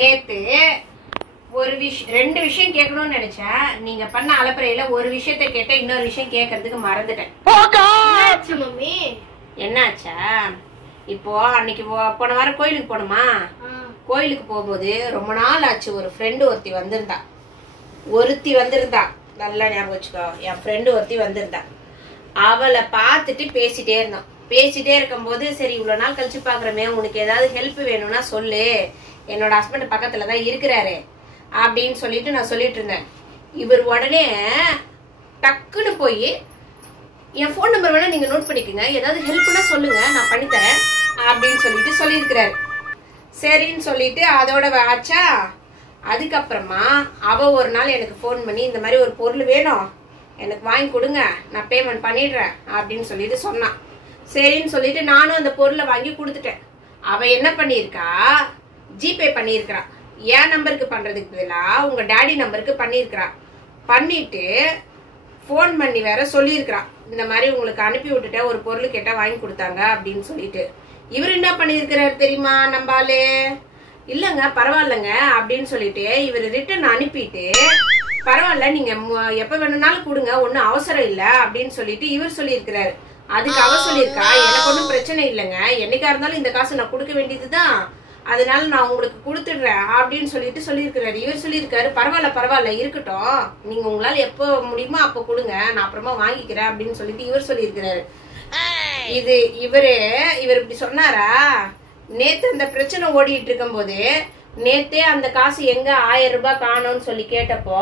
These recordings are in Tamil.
நேத்து ஒரு ரெண்டு விஷயம் கேட்கணும்னு நினைச்சேன். நீங்க பண்ண அலப்பறையில ஒரு விஷயத்த கேட்ட இன்னொரு விஷயம் கேட்கறதுக்கு மறந்துட்டேன். மம்மி என்னாச்சா? இப்போ அன்னைக்கு போன வாரம் கோயிலுக்கு போனோமா? கோயிலுக்கு போகும்போது ரொம்ப நாள் ஆச்சு. ஒரு ஃப்ரெண்டு ஒருத்தி வந்திருந்தா. நல்லா ஞாபகம் வச்சுக்கோ. என் ஃப்ரெண்டு ஒருத்தி வந்திருந்தா. அவளை பார்த்துட்டு பேசிட்டே இருந்தோம். பேசிட்டே இருக்கும்போது சரி இவ்வளவு நாள் கழிச்சு பாக்குறமே, உனக்கு ஏதாவது ஹெல்ப் வேணும்னா சொல்லு, என்னோட ஹஸ்பண்ட் பக்கத்துலதான் இருக்கிறாரு அப்படின்னு சொல்லிட்டு நான் சொல்லிட்டு இருந்தேன். இவர் உடனே டக்குன்னு போய் என் போன் நம்பர் வேணா நீங்க நோட் பண்ணிக்கோங்க, ஏதாவது ஹெல்ப்னா சொல்லுங்க நான் பண்ணித்தரேன் அப்படின்னு சொல்லிட்டு சொல்லியிருக்கிறாரு. சரின்னு சொல்லிட்டு அதோட ஆச்சா. அதுக்கப்புறமா அவ ஒரு நாள் எனக்கு போன் பண்ணி இந்த மாதிரி ஒரு பொருள் வேணும், எனக்கு வாங்கி கொடுங்க, நான் பேமெண்ட் பண்ணிடுறேன் அப்படின்னு சொல்லிட்டு சொன்னான். சரின்னு சொல்லிட்டு நானும் அந்த பொருளை வாங்கி கொடுத்துட்டேன். அவ என்ன பண்ணிருக்கா, ஜிபே பண்ணிருக்கிறா. என் நம்பருக்கு பண்றதுக்கு பதிலா உங்க டாடி நம்பருக்கு பண்ணிருக்கிறா. பண்ணிட்டு போன் பண்ணி வேற சொல்லியிருக்கிறா, இந்த மாதிரி உங்களுக்கு அனுப்பி விட்டுட்ட, ஒரு பொருள் கேட்டா வாங்கி கொடுத்தாங்க அப்படின்னு சொல்லிட்டு. இவர் என்ன பண்ணிருக்கிறாரு தெரியுமா? நம்பாலு இல்லங்க பரவாயில்லங்க அப்படின்னு சொல்லிட்டு இவர் ரிட்டர்ன் அனுப்பிட்டு, பரவாயில்ல நீங்க எப்ப வேணும்னாலும் கொடுங்க, ஒன்னும் அவசரம் இல்ல அப்படின்னு சொல்லிட்டு இவர் சொல்லியிருக்கிறாரு. அதுக்கு அவ சொல்லியிருக்கா, எனக்கு ஒன்றும் பிரச்சனை இல்லைங்க, என்னைக்கா இருந்தாலும் இந்த காசு நான் கொடுக்க வேண்டியதுதான், அதனால நான் உங்களுக்கு கொடுத்துடுறேன் அப்படின்னு சொல்லிட்டு சொல்லியிருக்கிறாரு. இவர் சொல்லியிருக்காரு, பரவாயில்ல இருக்கட்டும், நீங்க உங்களால எப்போ முடியுமோ அப்ப கொடுங்க, நான் அப்புறமா வாங்கிக்கிறேன் அப்படின்னு சொல்லிட்டு இவர் சொல்லியிருக்கிறாரு. இவர் இப்படி சொன்னாரா? நேத்து அந்த பிரச்சனை ஓடிட்டு இருக்கும் போது நேத்தே அந்த காசு எங்க 1000 ரூபாய் காணோம்னு சொல்லி கேட்டப்போ,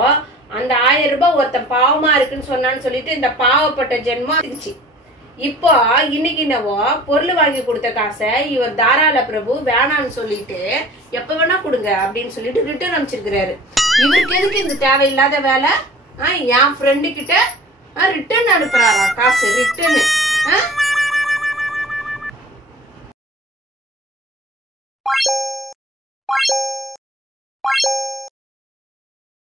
அந்த 1000 ரூபாய் ஒருத்தன் பாவமா இருக்குன்னு சொன்னான்னு சொல்லிட்டு இந்த பாவப்பட்ட ஜென்மம் இருந்துச்சு. இப்போ இன்னைக்கு என்னவோ பொருள் வாங்கி கொடுத்த காசை இவர் தாராள பிரபு வேணான்னு சொல்லிட்டு எப்ப வேணா கொடுங்க அப்படின்னு சொல்லிட்டு ரிட்டர்ன் அனுப்பிச்சிருக்கிறாரு. இவருக்கு எதுக்கு இந்த தேவையில்லாத வேலை? என் ஃப்ரெண்டு கிட்ட ரிட்டர்ன் அனுப்புறாரா காசு, ரிட்டர்ன்.